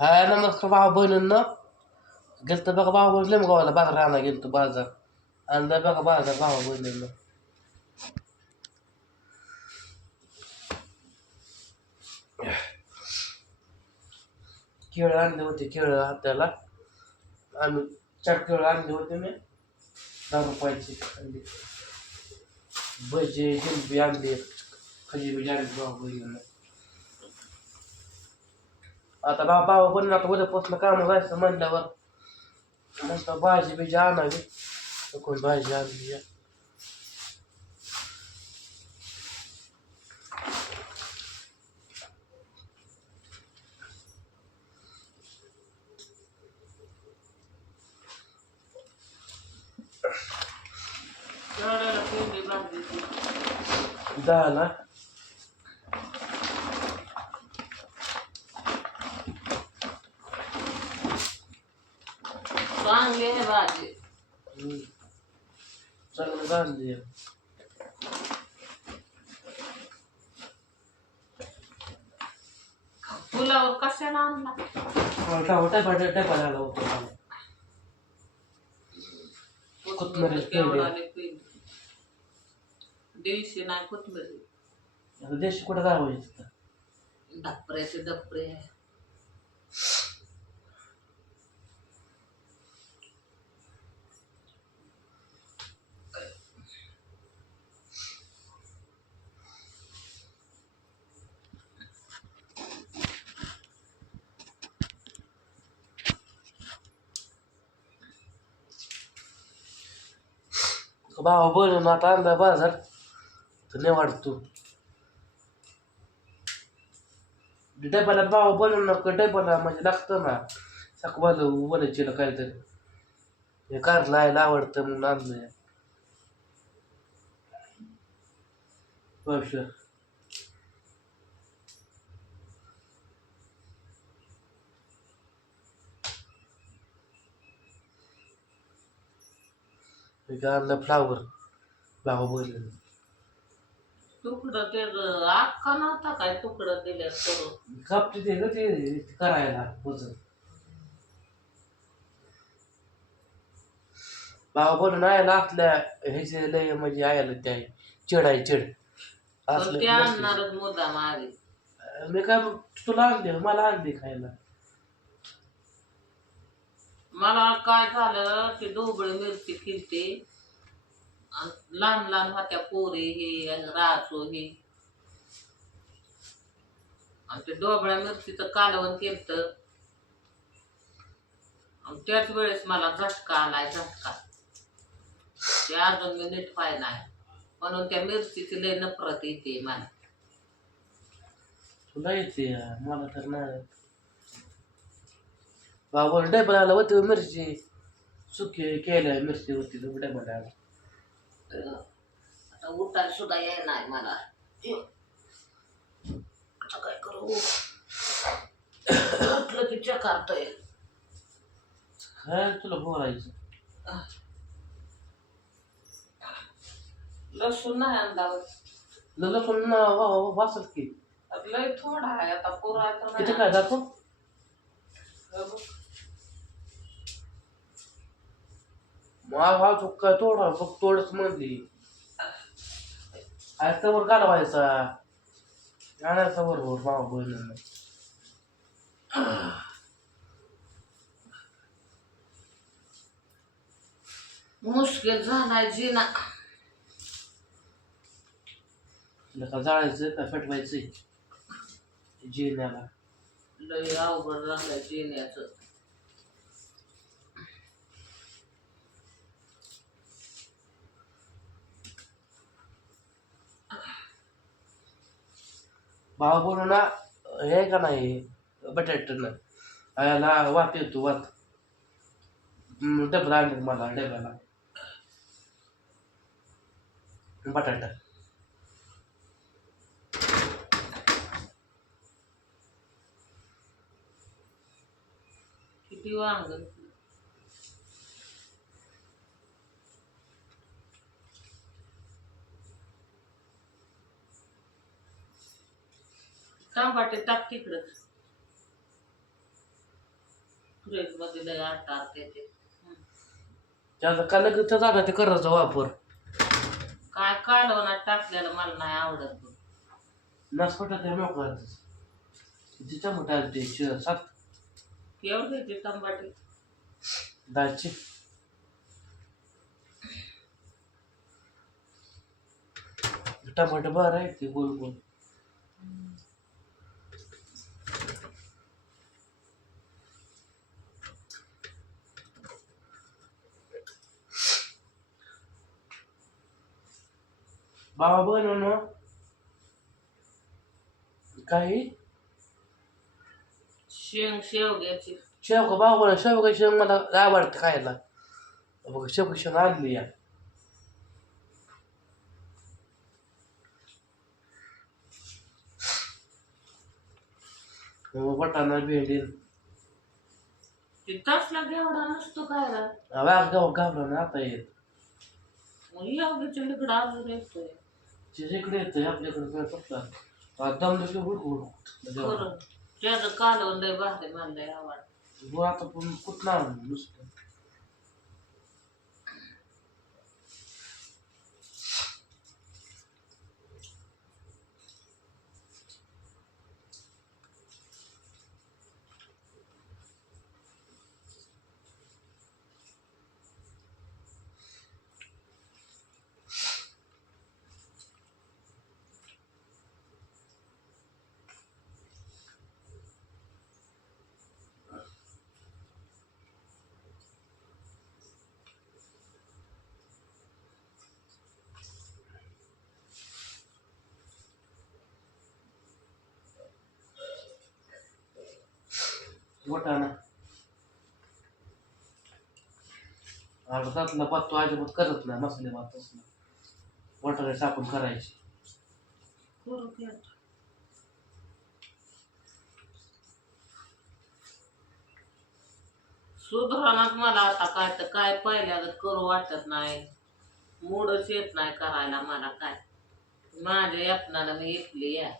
हाय नमस्कार भाऊ बहिणींना गेलतो बघा भाऊ बहिणी लिंबगावाला बाजार आणा गेलतो बाजार आणलं बघा बाजार भाऊ बहिणींना केळं आणले होते केळं हाताला आम्ही चार केळं आणले होते मी दहा रुपयाची आणली भजे जिलबी आणली खजी बिजी आणली भाऊ बहिणींना आता बा बाबा पण आता उद्यापासून काम जायचं म्हणल्यावर मस्त भाजी बिजी आणावी कोण भाजी आणली आहे. एवढ्याला पेंडी बांधली ती. दहाला चांगली आहे भाजी हम्म. चांगलं बांधली आहे. फुलावर कशाला आणला मला काय होतं बटाटा डबा झाला होता मला. कोथिंबीर केवढा पेंडी दीडशे नाही कोथमिरी आता देश कुठं गावायचं तिथं डपऱ्याचे डपरे भावा बनवून आता आणला बाजार तर नाही वाटतो डब्याला भाव बनवून नको डब्याला म्हणजे लागतं ना. सकाळला बनायची काहीतरी. हे कार लायला आवडतं म्हणून आणलंय. हे काय आणलं फ्लावर भाव बनवून तुकडं ते अख्खा नव्हता काय तुकडं दिल्या करून? कापते ते ग ते करायला वजन भाव बनून आयला असल्या ह्याचे लय म्हणजे आयला त्या चिड आहे चिड. पण असलं ते नसलं. आणणारच मुद्दाम आधी. मी काय तुला आणले मला आणले खायला. मला काय झालं ते डोबळी मिरची फिरते आणि लहान लहान होत्या पोरी हे राचो हे. आणि ते डोबळ्या मिरचीचं कालवण केलं आणि त्याच वेळेस मला झटका आलाय झटका. ते अजून मी नीट पाहिला नाही. म्हणून त्या मिरचीची लय नफरत येते मला. तुला येते मला तर नाही भाऊ डबल आला होती मिरची सुकी केल्या मिरची होती डबल आला आता उठायला सुद्धा नाही मला. आता काय करू? उठलं की चकारतोय काय तुला बोलायचं? लसूण नाही अंदाज लसूण वाचल की. लय थोडा आहे आता पुरायचं किती काय दाखव. मग हा चुक्का तोडा बघ तोडच म्हणली. आज तवर घालवायचा आणायचा बरोबर भाऊ बहिणींना मुश्किल झालाय जिना. तुला का जाळायचं का पेटवायचं? जिन्याला. लय अवघड झालंय जिन्याचं. भाऊ बोलू ना हे का नाही बटाट्यानं याला वात येतो वात हम्म, डबला आणलं मला डब्याला बटाटा किती वांग टमाटे टाक तिकडं. फ्रीजमध्ये लय आटा आणते ते. त्याचा का लगेच जागा ते करायचा वापर. काय कालवणात टाकलेलं मला नाही आवडत बघ. नासपटा ते मोकळा तिच्या मोठ्या ते श- सात केवढी ती टमाटे दालची टमाटे बार आहे ते गोल गोल. बाबा बनव ना काही शेंग शेवग्याची शेव का बाबा बनव शेव का शेव मला आवडते खायला बघ शेव का शेव आणली या वटाणा भेंडी ती तसला घेवडा नसतो काय रा वाघ गाव घाबरा ना आता येत मग एवढीच्या लिकडं अजून येतोय तिच्याकडे येतोय आपल्याकडे काय पटला दम देखील हुडकू कालवण लय भारी मला लय आवडत हो आता पण कुठं आणलं नुसतं? वटाणा. अर्धातला भात तो अजिबात करत नाही मसाले भात असला वटाणे टाकून करायची. करू की आता. सुधारणात मला आता काय तर काय पहिल्यागत करू वाटत नाही. मूडच येत नाही करायला मला काय. माझ्या यत्नानं मी इकली या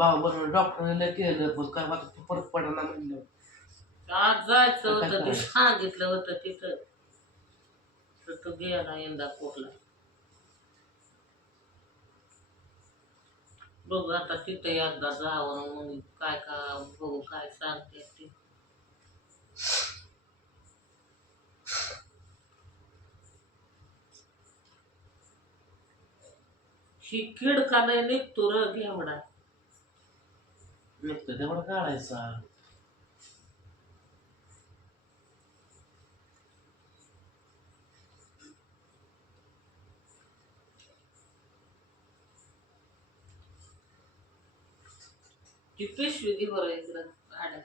भाऊ बनवून डॉक्टरने केलं पण काय मला फरक पडला म्हणलं. आज जायचं होतं ते? सांगितलं होतं तिथं. तर तो गेला यंदा पोटला बघू आता तिथं एकदा जावं मग काय का बघू काय सांगते ते. ही कीड का नाही निघतो र घेवडा. निघतं तेवढं काढायचा ती पिशवी घे बरं इकडं गाड्या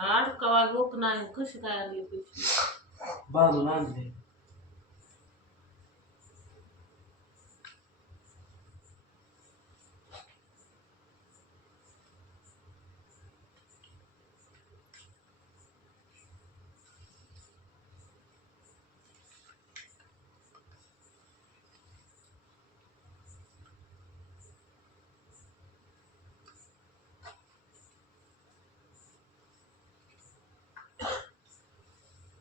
कुठली अडकवा गोक नाही कशी काय आली पिशवी बांधून आणले.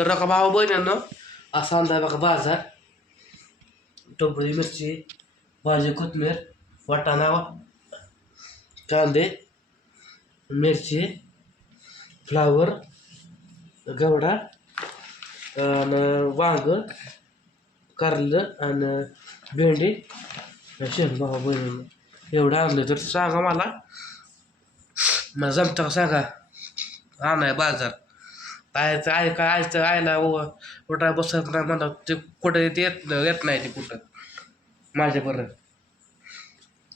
तर नका भाऊ बहिणीनं असा आणलाय बघा बाजार. टोपळी मिरची भाजी कोथमीर वाटाणा कांदे मिरची फ्लावर गवडा आणि वांग कारलं आणि भेंडी शेण भाऊ बहिणीनं. एवढं आणलं तर सांगा मला. मला जमतं का सांगा? आणाय बाजार. आयचं आय काय आयचं आयला कुठं बसत नाही मला ते कुठं येत येत येत नाही ते कुठं. माझ्यापर्यंत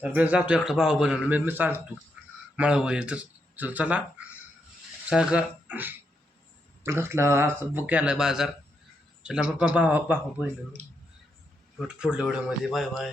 तर मी जातो एकटा भाऊ बनवलं मी मी सांगतो मला तर तर चला. सगळं घसला असं बुक केलाय बाजार. चला मग भाऊ भाऊ बहिण पुढल्या व्हिडिओमध्ये बाय बाय.